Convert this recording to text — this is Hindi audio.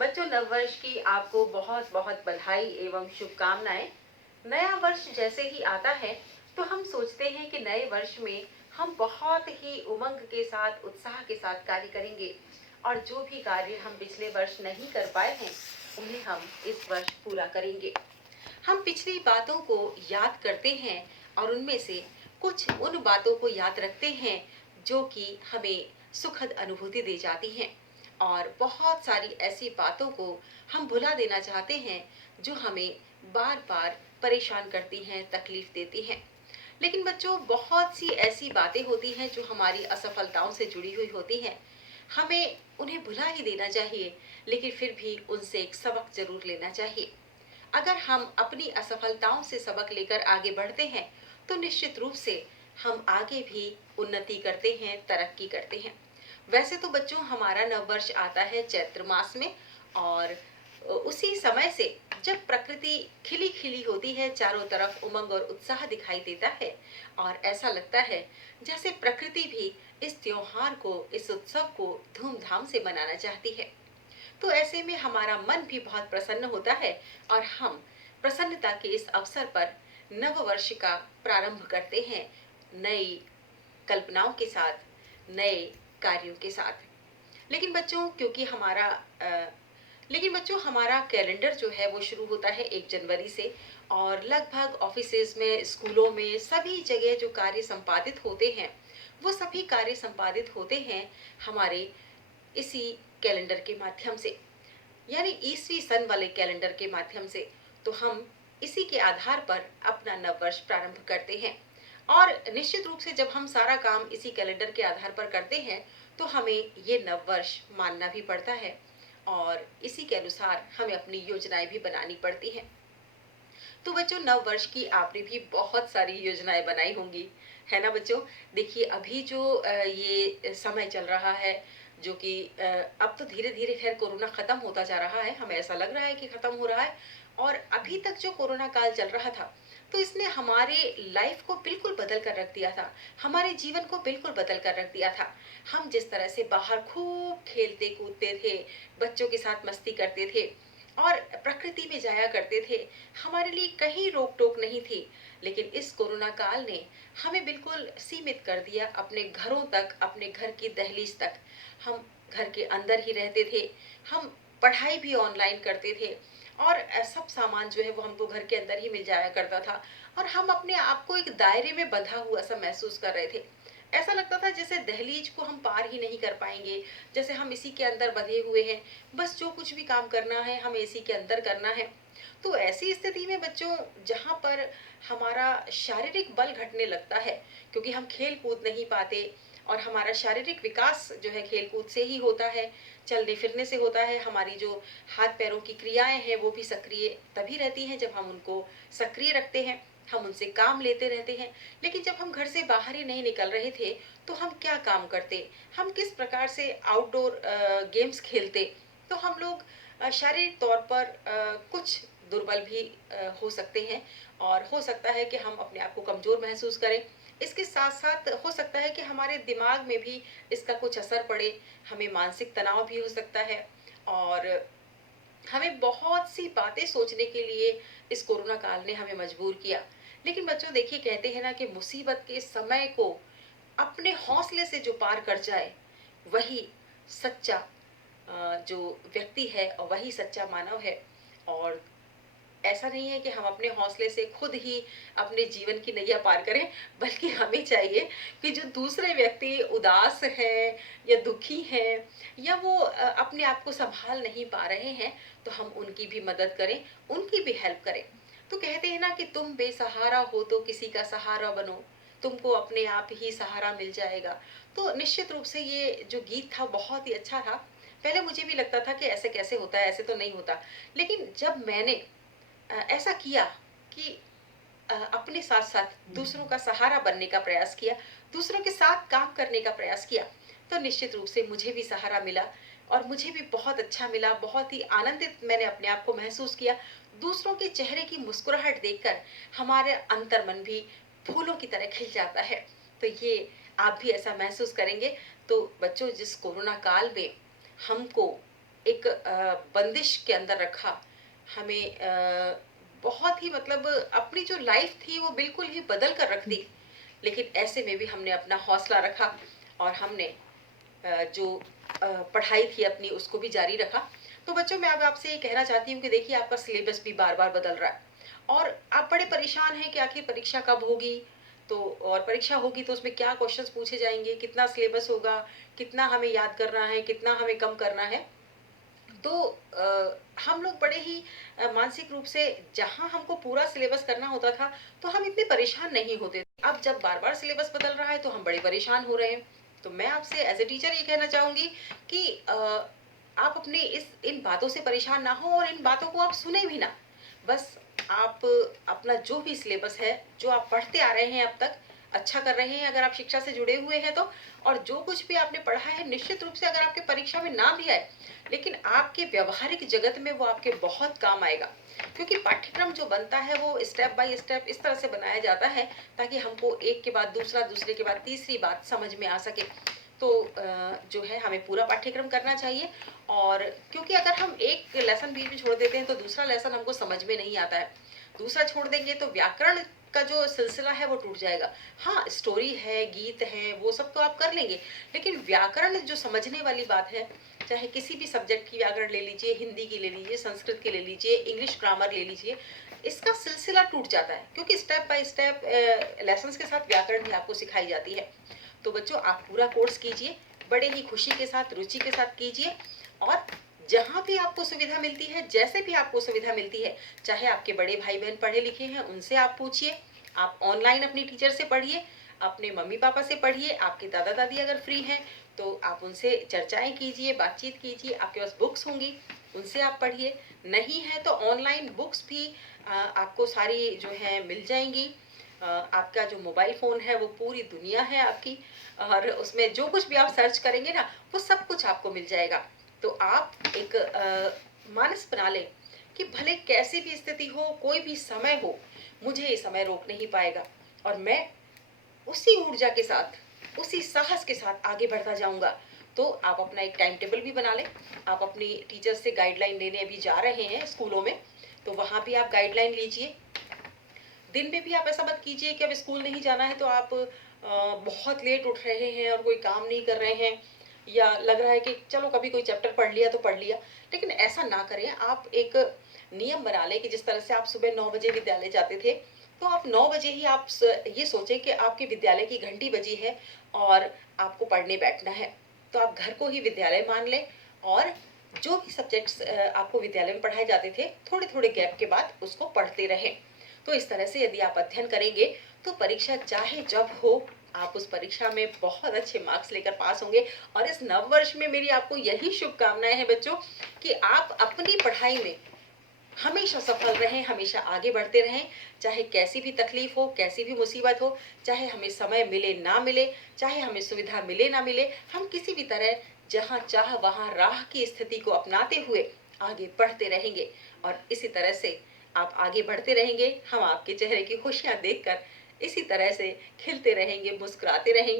बच्चों, नववर्ष की आपको बहुत बहुत बधाई एवं शुभकामनाएं। नया वर्ष जैसे ही आता है तो हम सोचते हैं कि नए वर्ष में हम बहुत ही उमंग के साथ, उत्साह के साथ कार्य करेंगे और जो भी कार्य हम पिछले वर्ष नहीं कर पाए हैं उन्हें हम इस वर्ष पूरा करेंगे। हम पिछली बातों को याद करते हैं और उनमें से कुछ उन बातों को याद रखते हैं जो कि हमें सुखद अनुभूति दे जाती हैं, और बहुत सारी ऐसी बातों को हम भुला देना चाहते हैं जो हमें बार बार परेशान करती हैं, तकलीफ देती हैं। लेकिन बच्चों, बहुत सी ऐसी बातें होती हैं जो हमारी असफलताओं से जुड़ी हुई होती हैं। हमें उन्हें भुला ही देना चाहिए, लेकिन फिर भी उनसे एक सबक जरूर लेना चाहिए। अगर हम अपनी असफलताओं से सबक लेकर आगे बढ़ते हैं तो निश्चित रूप से हम आगे भी उन्नति करते हैं, तरक्की करते हैं। वैसे तो बच्चों, हमारा नववर्ष आता है चैत्र मास में, और उसी समय से जब प्रकृति खिली खिली होती है, चारों तरफ उमंग और उत्साह दिखाई देता है और ऐसा लगता है जैसे प्रकृति भी इस त्योहार को, इस उत्सव को धूमधाम से मनाना चाहती है। तो ऐसे में हमारा मन भी बहुत प्रसन्न होता है और हम प्रसन्नता के इस अवसर पर नव वर्ष का प्रारंभ करते हैं, नई कल्पनाओं के साथ, नए कार्यों के साथ। लेकिन बच्चों, क्योंकि लेकिन बच्चों, हमारा कैलेंडर जो है वो शुरू होता है 1 जनवरी से, और लगभग ऑफिसेज में, स्कूलों में, सभी जगह जो कार्य संपादित होते हैं वो सभी कार्य संपादित होते हैं हमारे इसी कैलेंडर के माध्यम से, यानी ईसवी सन वाले कैलेंडर के माध्यम से। तो हम इसी के आधार पर अपना नववर्ष प्रारंभ करते हैं, और निश्चित रूप से जब हम सारा काम इसी कैलेंडर के आधार पर करते हैं तो हमें ये नववर्ष मानना भी पड़ता है और इसी के अनुसार हमें अपनी योजनाएं भी बनानी पड़ती हैं। तो बच्चों, नव वर्ष की आपने भी बहुत सारी योजनाएं बनाई होंगी, है ना बच्चों? देखिए, अभी जो ये समय चल रहा है, जो कि अब तो धीरे धीरे खैर कोरोना खत्म होता जा रहा है, हमें ऐसा लग रहा है कि खत्म हो रहा है। और अभी तक जो कोरोना काल चल रहा था तो इसने हमारे लाइफ को बिल्कुल बदल कर रख दिया था, हमारे जीवन को बिल्कुल बदल कर रख दिया था। हम जिस तरह से बाहर खूब खेलते कूदते थे, बच्चों के साथ मस्ती करते थे और प्रकृति में जाया करते थे, हमारे लिए कहीं रोक टोक नहीं थी। लेकिन इस कोरोना काल ने हमें बिल्कुल सीमित कर दिया अपने घरों तक, अपने घर की दहलीज तक। हम घर के अंदर ही रहते थे, हम पढ़ाई भी ऑनलाइन करते थे, और सब सामान जो है वो हमको घर के अंदर ही मिल जाया करता था, और हम अपने आप को एक दायरे में बंधा हुआ सा महसूस कर रहे थे। ऐसा लगता था जैसे दहलीज को हम पार ही नहीं कर पाएंगे, जैसे हम इसी के अंदर बंधे हुए हैं, बस जो कुछ भी काम करना है हमें इसी के अंदर करना है। तो ऐसी स्थिति में बच्चों, जहाँ पर हमारा शारीरिक बल घटने लगता है, क्योंकि हम खेल कूद नहीं पाते, और हमारा शारीरिक विकास जो है खेल कूद से ही होता है, चलने फिरने से होता है। हमारी जो हाथ पैरों की क्रियाएं हैं वो भी सक्रिय तभी रहती हैं जब हम उनको सक्रिय रखते हैं, हम उनसे काम लेते रहते हैं। लेकिन जब हम घर से बाहर ही नहीं निकल रहे थे तो हम क्या काम करते, हम किस प्रकार से आउटडोर गेम्स खेलते? तो हम लोग शारीरिक तौर पर कुछ दुर्बल भी हो सकते हैं, और हो सकता है कि हम अपने आप को कमजोर महसूस करें। इसके साथ साथ हो सकता है कि हमारे दिमाग में भी इसका कुछ असर पड़े, हमें मानसिक तनाव भी हो सकता है, और हमें बहुत सी बातें सोचने के लिए इस कोरोना काल ने हमें मजबूर किया। लेकिन बच्चों देखिए, कहते हैं ना कि मुसीबत के समय को अपने हौसले से जो पार कर जाए वही सच्चा जो व्यक्ति है और वही सच्चा मानव है। और ऐसा नहीं है कि हम अपने हौसले से खुद ही अपने जीवन की नैया पार करें, बल्कि हमें चाहिए कि जो दूसरे व्यक्ति उदास हैं या दुखी हैं, या वो अपने आप को संभाल नहीं पा रहे हैं, तो हम उनकी भी मदद करें, उनकी भी हेल्प करें। तो कहते हैं ना कि तुम बेसहारा हो तो किसी का सहारा बनो, तुमको अपने आप ही सहारा मिल जाएगा। तो निश्चित रूप से ये जो गीत था बहुत ही अच्छा था। पहले मुझे भी लगता था कि ऐसे कैसे होता है, ऐसे तो नहीं होता। लेकिन जब मैंने ऐसा किया कि अपने साथ साथ दूसरों का सहारा बनने का प्रयास किया, दूसरों के साथ काम करने का प्रयास किया, तो निश्चित रूप से मुझे भी सहारा मिला, और मुझे भी बहुत अच्छा मिला, बहुत ही आनंदित मैंने अपने आप को महसूस किया। दूसरों के चेहरे की मुस्कुराहट देखकर हमारे अंतर्मन भी फूलों की तरह खिल जाता है। तो ये आप भी ऐसा महसूस करेंगे। तो बच्चों, जिस कोरोना काल में हमको एक बंदिश के अंदर रखा, हमें बहुत ही मतलब अपनी जो लाइफ थी वो बिल्कुल ही बदल कर रख दी। लेकिन ऐसे में भी हमने अपना हौसला रखा और हमने जो पढ़ाई थी अपनी उसको भी जारी रखा। तो बच्चों मैं अब आपसे ये कहना चाहती हूँ कि देखिए आपका सिलेबस भी बार-बार बदल रहा है और आप बड़े परेशान हैं कि आखिर परीक्षा कब होगी? तो और परीक्षा होगी तो उसमें क्या क्वेश्चंस पूछे जाएँगे, कितना सिलेबस होगा, कितना हमें याद करना है, कितना हमें कम करना है। तो हम लोग बड़े ही मानसिक रूप से जहाँ हमको पूरा सिलेबस करना होता था, तो हम इतने परेशान नहीं होते थे। अब जब बार-बार सिलेबस बदल रहा है, तो हम बड़े परेशान हो रहे हैं। तो मैं आपसे एज़ अ टीचर ये कहना चाहूँगी कि आप अपने इस इन बातों से परेशान ना हों और इन बातों को आप सुनें भी ना। बस आप अपना जो भी सिलेबस है, जो आप पढ़ते आ रहे हैं अब तक, अच्छा कर रहे हैं अगर आप शिक्षा से जुड़े हुए हैं तो, और जो कुछ भी आपने पढ़ा है निश्चित रूप से अगर आपके परीक्षा में ना भी आए, लेकिन आपके व्यावहारिक जगत में वो आपके बहुत काम आएगा। क्योंकि पाठ्यक्रम जो बनता है वो स्टेप बाय स्टेप इस तरह से बनाया जाता है ताकि हमको एक के बाद दूसरा, दूसरे के बाद तीसरी बात समझ में आ सके। तो जो है हमें पूरा पाठ्यक्रम करना चाहिए। और क्योंकि अगर हम एक लेसन बीच में छोड़ देते हैं तो दूसरा लेसन हमको समझ में नहीं आता है। दूसरा छोड़ देंगे तो व्याकरण का जो सिलसिला है वो टूट जाएगा। हाँ, स्टोरी है, गीत हैं, वो सब तो आप कर लेंगे, लेकिन व्याकरण जो समझने वाली बात है, चाहे किसी भी सब्जेक्ट की व्याकरण ले लीजिए, हिंदी की ले लीजिए, संस्कृत की ले लीजिए, इंग्लिश ग्रामर ले लीजिए, इसका सिलसिला टूट जाता है क्योंकि स्टेप बाय स्टेप लेसन्स के साथ व्याकरण भी आपको सिखाई जाती है। तो बच्चों आप पूरा कोर्स कीजिए, बड़े ही खुशी के साथ, रुचि के साथ कीजिए। और जहाँ भी आपको सुविधा मिलती है, जैसे भी आपको सुविधा मिलती है, चाहे आपके बड़े भाई-बहन पढ़े-लिखे हैं, उनसे आप पूछिए, आप ऑनलाइन अपनी टीचर से पढ़िए, अपने मम्मी-पापा से पढ़िए, आपके दादा-दादी अगर फ्री हैं, तो आप उनसे चर्चाएँ कीजिए, बातचीत कीजिए, आपके पास बुक्स होंगी, उनसे आप पढ़िए। नहीं है तो ऑनलाइन बुक्स भी आपको सारी जो है मिल जाएँगी। आपका जो मोबाइल फ़ोन है वो पूरी दुनिया है आपकी, और उसमें जो कुछ भी आप सर्च करेंगे ना, वो सब कुछ आपको मिल जाएगा। तो आप एक मानस बना लें कि भले कैसी भी स्थिति हो, कोई भी समय हो, मुझे ये समय रोक नहीं पाएगा और मैं उसी ऊर्जा के साथ, उसी साहस के साथ आगे बढ़ता जाऊँगा। तो आप अपना एक टाइम टेबल भी बना लें। आप अपनी टीचर से गाइडलाइन लेने अभी जा रहे हैं स्कूलों में, तो वहाँ भी आप गाइडलाइन लीजिए। दिन में भी आप ऐसा मत कीजिए कि अब स्कूल नहीं जाना है तो आप बहुत लेट उठ रहे हैं और कोई काम नहीं कर रहे हैं, या लग रहा है कि चलो कभी कोई चैप्टर पढ़ लिया तो पढ़ लिया। लेकिन ऐसा ना करें। आप एक नियम बना लें कि जिस तरह से आप सुबह 9 बजे विद्यालय जाते थे, तो आप 9 बजे ही आप ये सोचें कि आपके विद्यालय की घंटी बजी है और आपको पढ़ने बैठना है। तो आप घर को ही विद्यालय मान लें और जो भी सब्जेक्ट्स आपको विद्यालय में पढ़ाए जाते थे, थोड़े-थोड़े गैप के बाद उसको पढ़ते रहें। तो इस तरह से यदि आप अध्ययन करेंगे तो परीक्षा चाहे जब हो, आप उस परीक्षा में बहुत अच्छे मार्क्स लेकर पास होंगे। और इस नव वर्ष में मेरी आपको यही शुभकामनाएं हैं बच्चों, कि आप अपनी पढ़ाई में हमेशा सफल रहें, हमेशा आगे बढ़ते रहें। चाहे कैसी भी तकलीफ हो, कैसी भी मुसीबत हो, चाहे हमें समय मिले ना मिले, चाहे हमें सुविधा मिले ना मिले, हम किसी भी तरह जहाँ चाह वहाँ राह की स्थिति को अपनाते हुए आगे बढ़ते रहेंगे। और इसी तरह से आप आगे बढ़ते रहेंगे, हम आपके चेहरे की खुशियाँ देखकर इसी तरह से खिलते रहेंगे, मुस्कुराते रहेंगे।